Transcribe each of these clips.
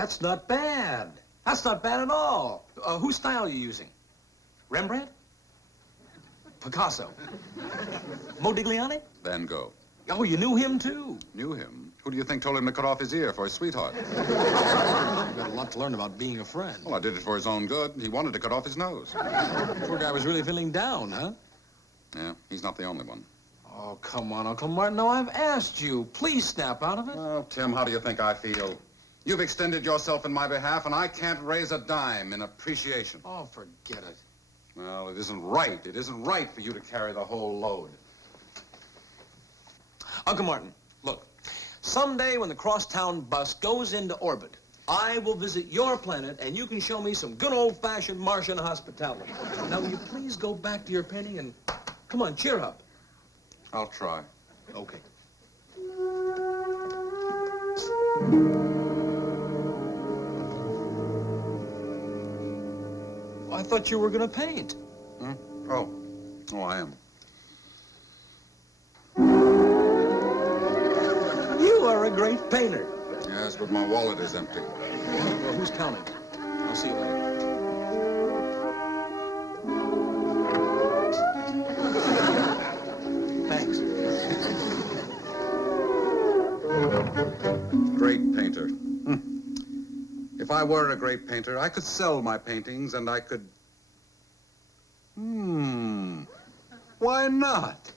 that's not bad. That's not bad at all. Whose style are you using? Rembrandt? Picasso? Modigliani? Van Gogh. Oh, you knew him, too? Knew him? Who do you think told him to cut off his ear for his sweetheart? You've got a lot to learn about being a friend. Well, I did it for his own good. He wanted to cut off his nose. Poor guy was really feeling down, huh? Yeah, he's not the only one. Oh, come on, Uncle Martin. No, I've asked you. Please snap out of it. Well, Tim, how do you think I feel? You've extended yourself in my behalf, and I can't raise a dime in appreciation. Oh, forget it. Well, it isn't right. It isn't right for you to carry the whole load. Uncle Martin, look. Someday when the crosstown bus goes into orbit, I will visit your planet, and you can show me some good old-fashioned Martian hospitality. Now, will you please go back to your painting and... Come on, cheer up. I'll try. Okay. I thought you were going to paint. Hmm? Oh, I am. You are a great painter. Yes, but my wallet is empty. Well, who's counting? I'll see you later. Thanks. Great painter. If I were a great painter, I could sell my paintings and I could... Why not?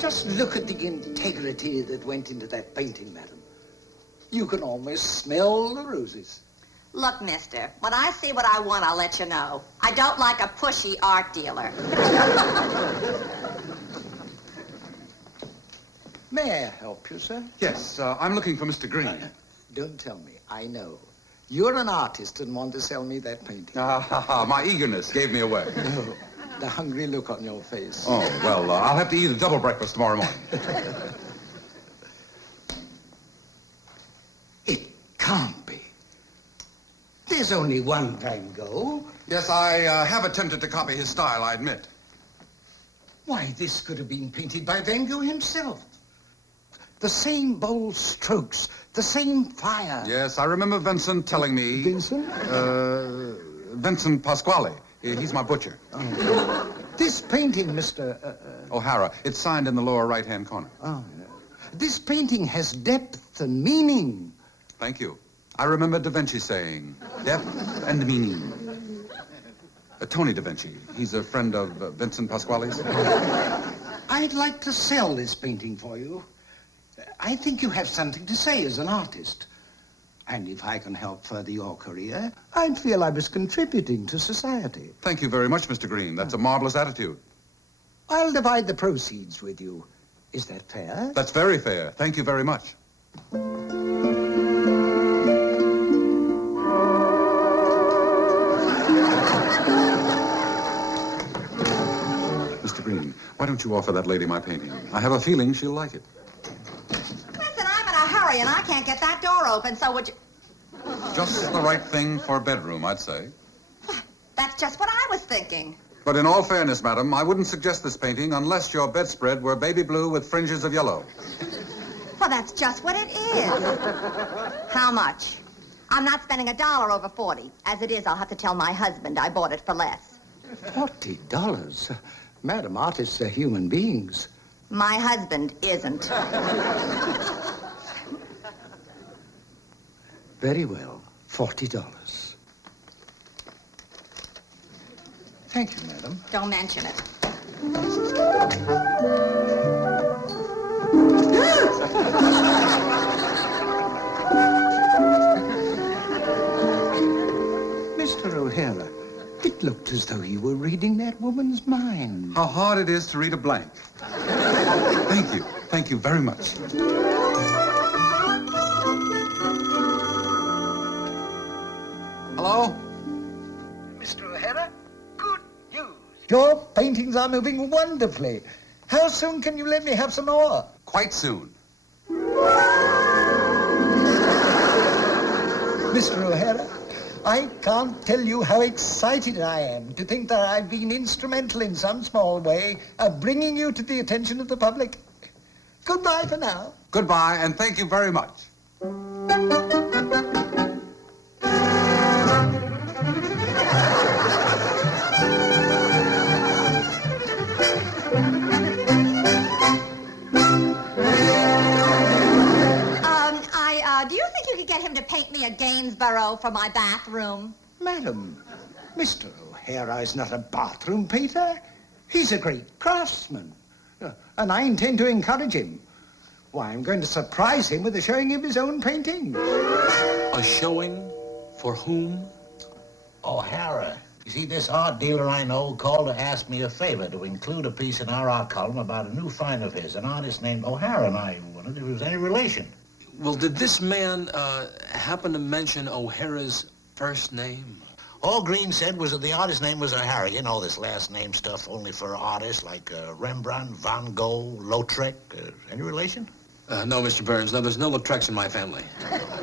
Just look at the integrity that went into that painting, madam. You can almost smell the roses. Look, mister, when I see what I want, I'll let you know. I don't like a pushy art dealer. May I help you, sir? Yes, I'm looking for Mr. Green. Don't tell me. I know. You're an artist and want to sell me that painting. My eagerness gave me away. No, the hungry look on your face. Oh, well, I'll have to eat a double breakfast tomorrow morning. It can't be. There's only one Van Gogh. Yes, I have attempted to copy his style, I admit. Why, this could have been painted by Van Gogh himself. The same bold strokes, the same fire. Yes, I remember Vincent telling me... Vincent? Vincent Pasquale. He's my butcher. Oh. This painting, Mr... O'Hara. It's signed in the lower right-hand corner. Oh, no. This painting has depth and meaning. Thank you. I remember Da Vinci saying, depth and meaning. Tony Da Vinci. He's a friend of Vincent Pasquale's. I'd like to sell this painting for you. I think you have something to say as an artist. And if I can help further your career, I'd feel I was contributing to society. Thank you very much, Mr. Green. That's a marvelous attitude. I'll divide the proceeds with you. Is that fair? That's very fair. Thank you very much. Mr. Green, why don't you offer that lady my painting? I have a feeling she'll like it. Listen, I'm in a hurry and I can't get that door open, so would you... Just the right thing for a bedroom, I'd say. That's just what I was thinking. But in all fairness, madam, I wouldn't suggest this painting unless your bedspread were baby blue with fringes of yellow. Well, that's just what it is. How much? I'm not spending $1 over 40. As it is, I'll have to tell my husband I bought it for less. $40? Madam, artists are human beings. My husband isn't. Very well. $40. Thank you, madam. Don't mention it. Mr. O'Hara, it looked as though you were reading that woman's mind. How hard it is to read a blank. Thank you. Thank you very much. Hello? Mr. O'Hara, good news. Your paintings are moving wonderfully. How soon can you let me have some more? Quite soon. Mr. O'Hara, I can't tell you how excited I am to think that I've been instrumental in some small way of bringing you to the attention of the public. Goodbye for now. Goodbye, and thank you very much. Do you think you could get him to paint me a Gainsborough for my bathroom? Madam, Mr. O'Hara is not a bathroom painter. He's a great craftsman. And I intend to encourage him. Why, I'm going to surprise him with a showing of his own paintings. A showing? For whom? O'Hara. You see, this art dealer I know called to ask me a favor to include a piece in our art column about a new find of his, an artist named O'Hara, and I wondered if he was any relation. Well, did this man happen to mention O'Hara's first name? All Green said was that the artist's name was O'Hara. You know, this last name stuff only for artists like Rembrandt, Van Gogh, Lautrec. Any relation? No, Mr. Burns. No, there's no Lautrecs in my family.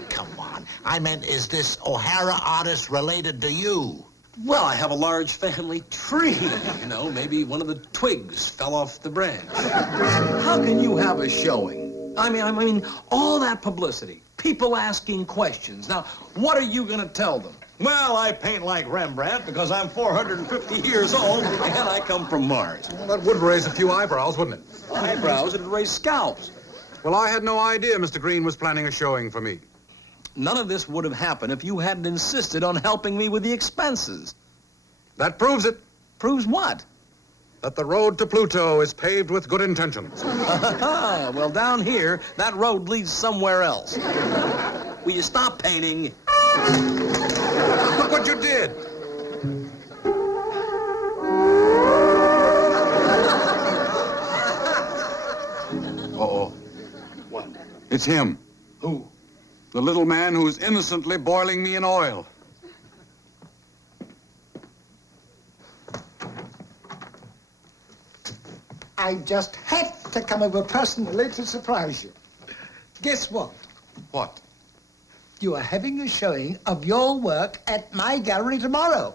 Come on. I meant, is this O'Hara artist related to you? Well, I have a large family tree. You know, maybe one of the twigs fell off the branch. How can you have a showing? I mean, all that publicity, people asking questions. Now, what are you going to tell them? Well, I paint like Rembrandt because I'm 450 years old and I come from Mars. Well, that would raise a few eyebrows, wouldn't it? Eyebrows, it'd raise scalps. Well, I had no idea Mr. Green was planning a showing for me. None of this would have happened if you hadn't insisted on helping me with the expenses. That proves it. Proves what? That the road to Pluto is paved with good intentions. Well, down here, that road leads somewhere else. Will you stop painting? Look what you did. Uh-oh. What? It's him. Who? The little man who's innocently boiling me in oil. I just had to come over personally to surprise you. Guess what? What? You are having a showing of your work at my gallery tomorrow.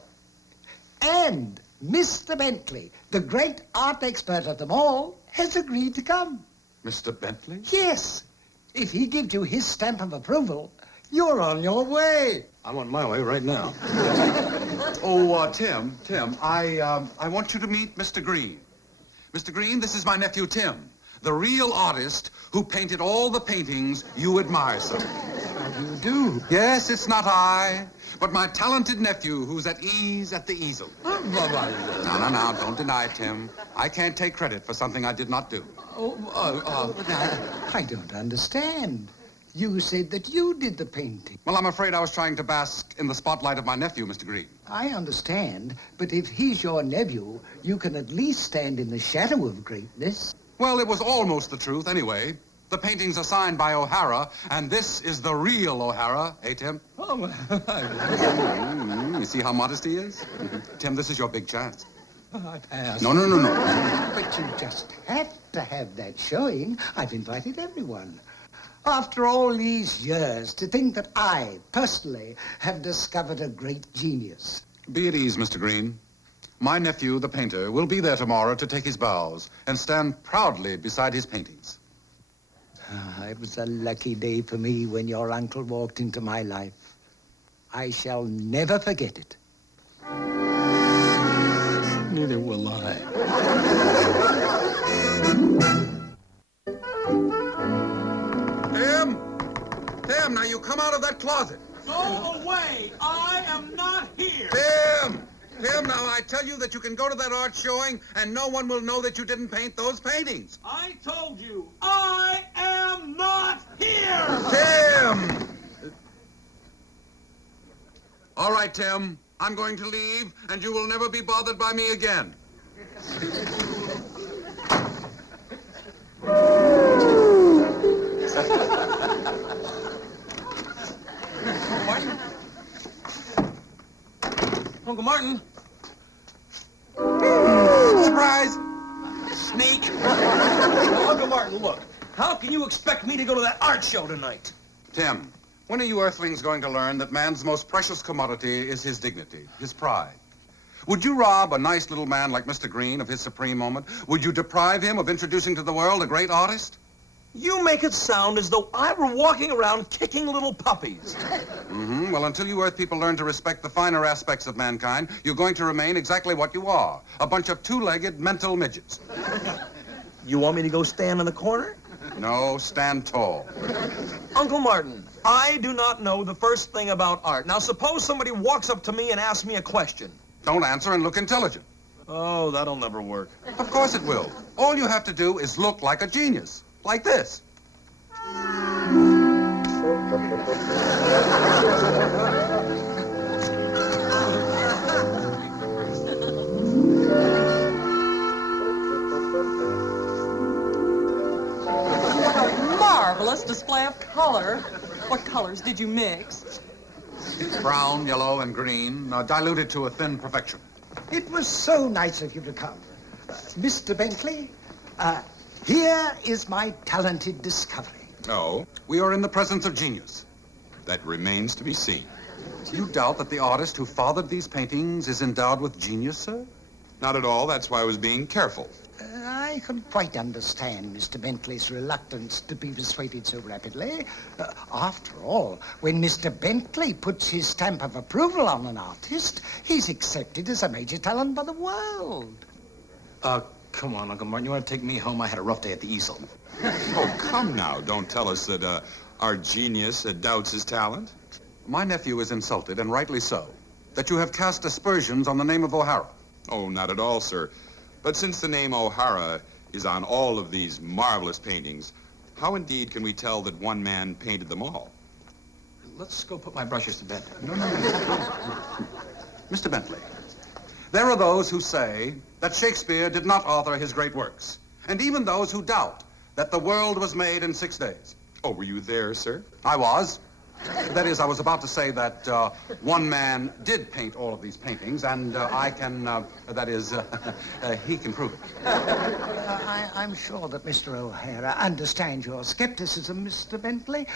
And Mr. Bentley, the great art expert of them all, has agreed to come. Mr. Bentley? Yes. If he gives you his stamp of approval, you're on your way. I'm on my way right now. Oh, Tim, I want you to meet Mr. Green. Mr. Green, this is my nephew, Tim, the real artist who painted all the paintings you admire so. How do you do? Yes, it's not I, but my talented nephew who's at ease at the easel. No, don't deny it, Tim. I can't take credit for something I did not do. I don't understand. You said that you did the painting. Well, I'm afraid I was trying to bask in the spotlight of my nephew, Mr. Green. I understand, but if he's your nephew, you can at least stand in the shadow of greatness. Well, it was almost the truth anyway. The paintings are signed by O'Hara, and this is the real O'Hara. Eh, Tim? You see how modest he is? Tim, this is your big chance. I pass. No. But you just had to have that showing. I've invited everyone. After all these years, to think that I, personally, have discovered a great genius. Be at ease, Mr. Green. My nephew, the painter, will be there tomorrow to take his bows and stand proudly beside his paintings. It was a lucky day for me when your uncle walked into my life. I shall never forget it. Neither will I. Tim, now you come out of that closet. Go away! I am not here! Tim! Tim, now I tell you that you can go to that art showing and no one will know that you didn't paint those paintings. I told you, I am not here! Tim! All right, Tim. I'm going to leave, and you will never be bothered by me again. Martin? Uncle Martin? Surprise! Sneak! Uncle Martin, look. How can you expect me to go to that art show tonight? Tim, when are you earthlings going to learn that man's most precious commodity is his dignity, his pride? Would you rob a nice little man like Mr. Green of his supreme moment? Would you deprive him of introducing to the world a great artist? You make it sound as though I were walking around kicking little puppies. Mm-hmm. Well, until you Earth people learn to respect the finer aspects of mankind, you're going to remain exactly what you are, a bunch of two-legged mental midgets. You want me to go stand in the corner? No, stand tall. Uncle Martin, I do not know the first thing about art. Now, suppose somebody walks up to me and asks me a question. Don't answer and look intelligent. Oh, that'll never work. Of course it will. All you have to do is look like a genius. Like this. Marvelous display of color. What colors did you mix? Brown, yellow, and green, diluted to a thin perfection. It was so nice of you to come. Mr. Bentley, here is my talented discovery. No, We are in the presence of genius. that remains to be seen. You doubt that the artist who fathered these paintings is endowed with genius, sir? Not at all. That's why I was being careful. I can quite understand Mr. Bentley's reluctance to be persuaded so rapidly. After all, when Mr. Bentley puts his stamp of approval on an artist, he's accepted as a major talent by the world. Come on, Uncle Martin. You want to take me home? I had a rough day at the easel. Oh, come now. Don't tell us that our genius doubts his talent. My nephew is insulted, and rightly so, that you have cast aspersions on the name of O'Hara. Oh, not at all, sir. But since the name O'Hara is on all of these marvelous paintings, how indeed can we tell that one man painted them all? Let's go put my brushes to bed. No. Mr. Bentley, there are those who say that Shakespeare did not author his great works, and even those who doubt that the world was made in 6 days. Oh, were you there, sir? I was. That is, I was about to say that one man did paint all of these paintings, and I can, he can prove it. I'm sure that Mr. O'Hara understands your skepticism, Mr. Bentley,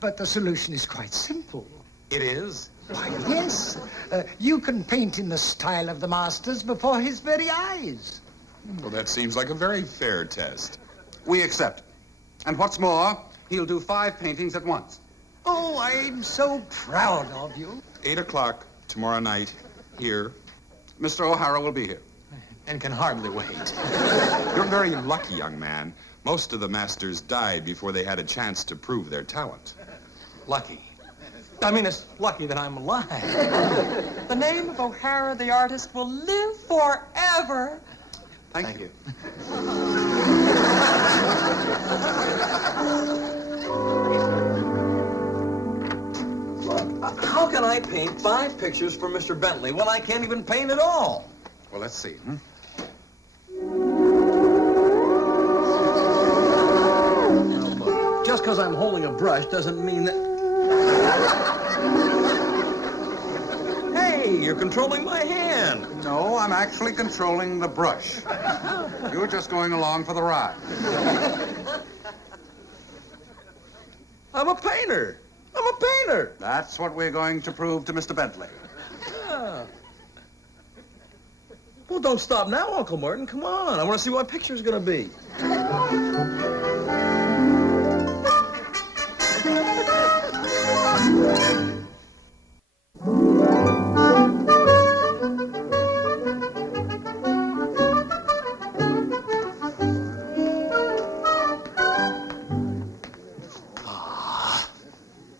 but the solution is quite simple. It is? Why, yes. You can paint in the style of the masters before his very eyes. Well, that seems like a very fair test. We accept. And what's more, he'll do 5 paintings at once. Oh, I'm so proud of you. 8 o'clock tomorrow night, here. Mr. O'Hara will be here. And can hardly wait. You're very lucky, young man. Most of the masters died before they had a chance to prove their talent. Lucky. I mean, it's lucky that I'm alive. The name of O'Hara, the artist, will live forever. Thank you. How can I paint 5 pictures for Mr. Bentley when I can't even paint at all? Well, let's see. Now, look, just because I'm holding a brush doesn't mean that... Hey, you're controlling my hand. No, I'm actually controlling the brush. You're just going along for the ride. I'm a painter. I'm a painter. That's what we're going to prove to Mr. Bentley. Yeah. Well, don't stop now, Uncle Martin. Come on. I want to see what picture's going to be.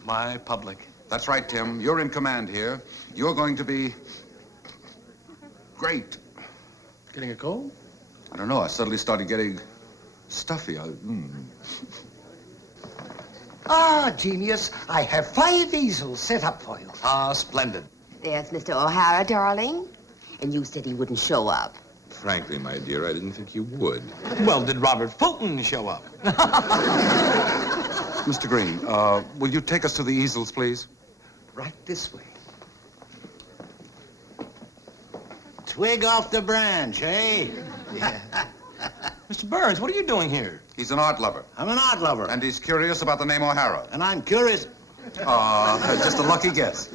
My public. That's right, Tim. You're in command here. You're going to be great. Getting a cold? I don't know. I suddenly started getting stuffy. Ah, genius. I have 5 easels set up for you. Ah, splendid. There's Mr. O'Hara, darling. And you said he wouldn't show up. Frankly, my dear, I didn't think you would. Well, did Robert Fulton show up? Mr. Green, will you take us to the easels, please? Right this way. Twig off the branch, eh? Yeah. Mr. Burns, what are you doing here? He's an art lover, I'm an art lover. and he's curious about the name O'Hara. And I'm curious. Just a lucky guess.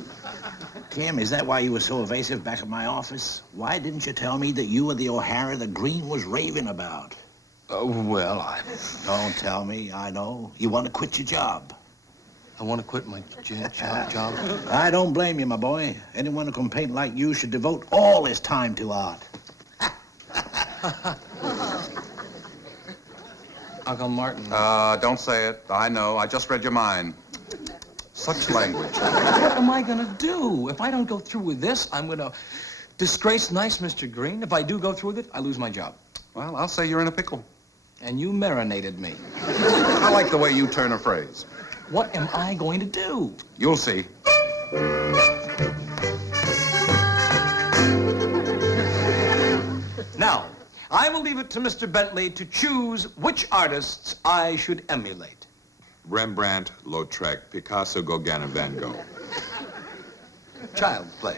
Tim, is that why you were so evasive back at my office? Why didn't you tell me that you were the O'Hara that Green was raving about? Well, I Don't tell me, I know. You want to quit your job. want to quit my job. I don't blame you, my boy. Anyone who can paint like you should devote all his time to art. Uncle Martin. Don't say it. I know. I just read your mind. Such language. What am I going to do? If I don't go through with this, I'm going to disgrace nice Mr. Green. If I do go through with it, I lose my job. Well, I'll say you're in a pickle. And you marinated me. I like the way you turn a phrase. What am I going to do? You'll see. Now, I will leave it to Mr. Bentley to choose which artists I should emulate. Rembrandt, Lautrec, Picasso, Gauguin, and Van Gogh. Child's play.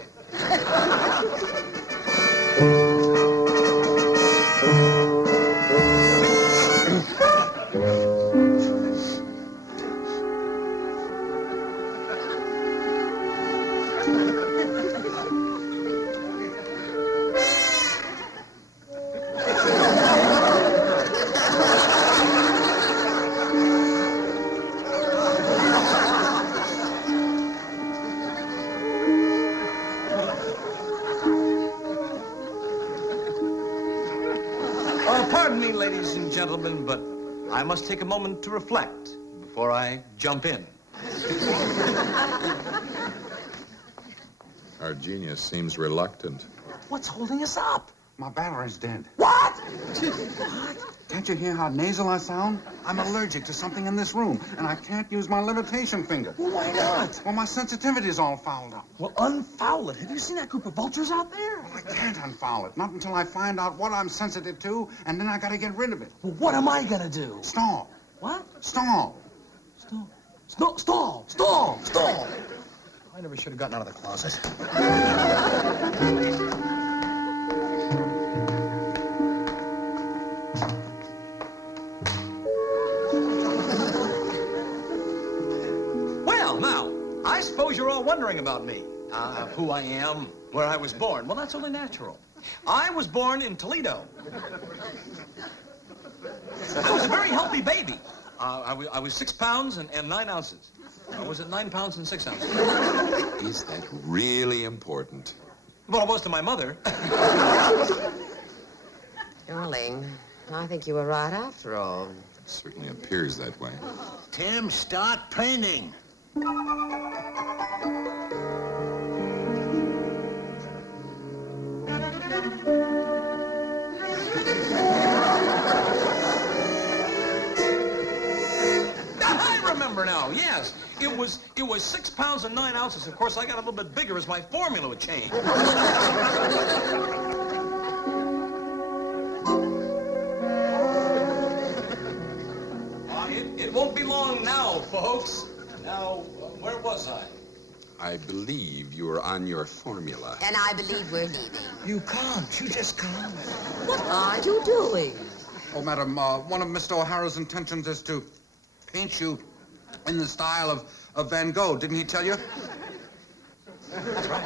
Pardon me, ladies and gentlemen, but I must take a moment to reflect before I jump in. Our genius seems reluctant. What's holding us up? My battery's dead. What? Can't you hear how nasal I sound? I'm allergic to something in this room, and I can't use my levitation finger. Well, why not? Well, my sensitivity's all fouled up. Well, unfoul it. Have you seen that group of vultures out there? I can't unfoul it, not until I find out what I'm sensitive to, and then I gotta get rid of it. Well, what am I gonna do? Stall. What? Stall. Stall. I never should have gotten out of the closet. Well, now, I suppose you're all wondering about me. Who I am, where I was born. Well, that's only natural. I was born in Toledo. I was a very healthy baby. I was 6 pounds and 9 ounces. I was at 9 pounds and 6 ounces. Is that really important? Well, it was to my mother. Darling, I think you were right after all. Certainly appears that way. Tim, start painting. I remember now, yes. It was 6 pounds and 9 ounces. Of course, I got a little bit bigger as my formula would change. It won't be long now, folks. Now, where was I? I believe you are on your formula. And I believe we're leaving. You can't. You just can't. What are you doing? Oh, madam, one of Mr. O'Hara's intentions is to paint you in the style of Van Gogh. Didn't he tell you? That's right.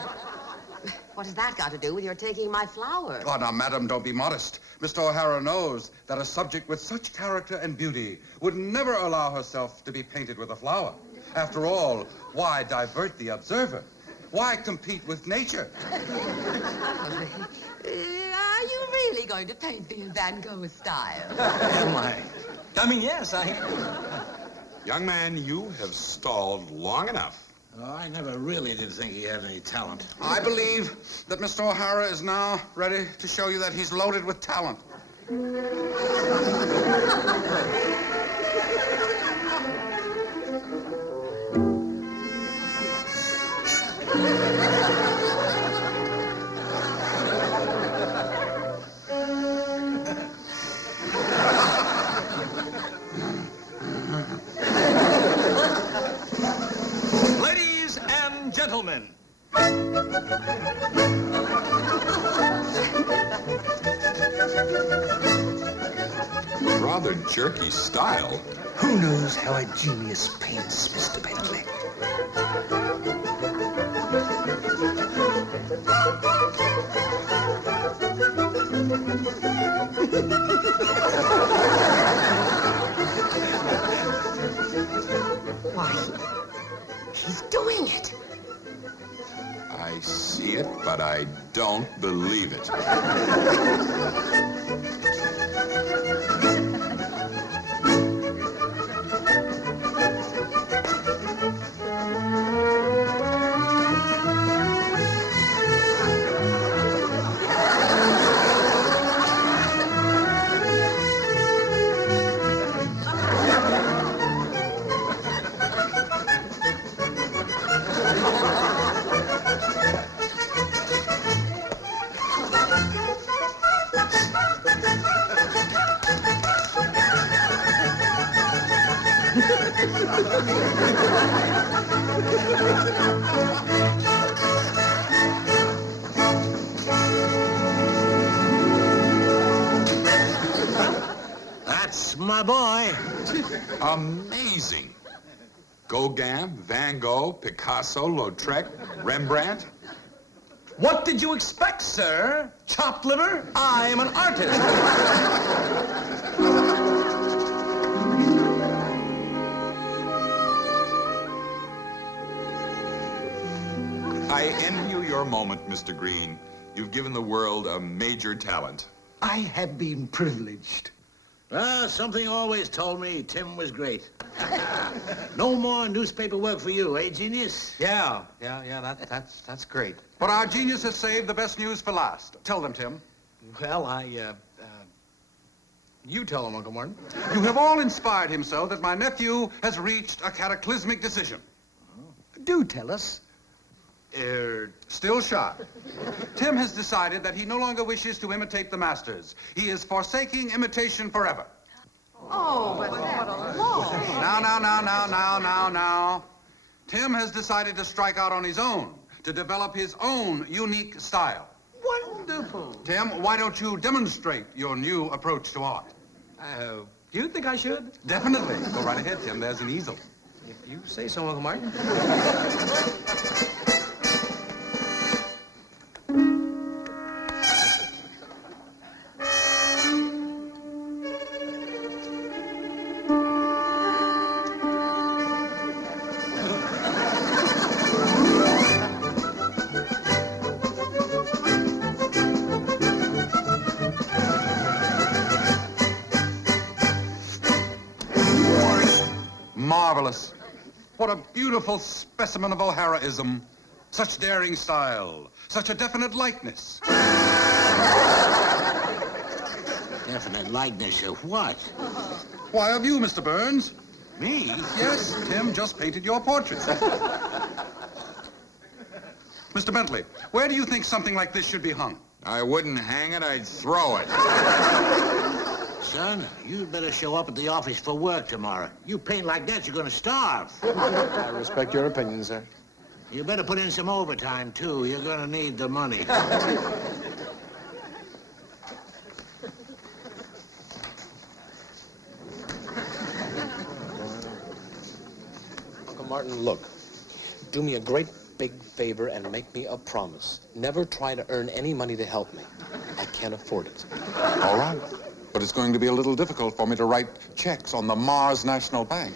What has that got to do with your taking my flower? Oh, now, madam, don't be modest. Mr. O'Hara knows that a subject with such character and beauty would never allow herself to be painted with a flower. After all, why divert the observer? Why compete with nature? Are you really going to paint me in Van Gogh style? Am I? I mean, yes, I... Young man, you have stalled long enough. Oh, I never really did think he had any talent. I believe that Mr. O'Hara is now ready to show you that he's loaded with talent. Ladies and gentlemen. Rather jerky style. Who knows how a genius paints, Mr. Bentley? Why, he's doing it. I see it, but I don't believe it. That's my boy. Amazing. Gauguin, Van Gogh, Picasso, Lautrec, Rembrandt. What did you expect, sir? Chopped liver? I am an artist. I envy you your moment, Mr. Green. You've given the world a major talent. I have been privileged. Something always told me Tim was great. No more newspaper work for you, eh, genius? Yeah, that's great. But our genius has saved the best news for last. Tell them, Tim. Well, you tell him, Uncle Martin. You have all inspired him so that my nephew has reached a cataclysmic decision. Do tell us. Still shy. Tim has decided that he no longer wishes to imitate the masters. He is forsaking imitation forever. Oh, but what a loss. Now. Tim has decided to strike out on his own, to develop his own unique style. Wonderful. Tim, why don't you demonstrate your new approach to art? You think I should? Definitely. Go right ahead, Tim. There's an easel. If you say so, Uncle Martin. Marvelous. What a beautiful specimen of O'Haraism. Such daring style. Such a definite likeness. Definite likeness of what? Why, of you, Mr. Burns. Me? Yes, Tim just painted your portrait. Mr. Bentley, where do you think something like this should be hung? I wouldn't hang it, I'd throw it. Son, you'd better show up at the office for work tomorrow. You paint like that, you're gonna starve. I respect your opinion, sir. You better put in some overtime, too. You're gonna need the money. Uncle Martin, look. Do me a great big favor and make me a promise. Never try to earn any money to help me. I can't afford it. All right. But it's going to be a little difficult for me to write checks on the Mars National Bank.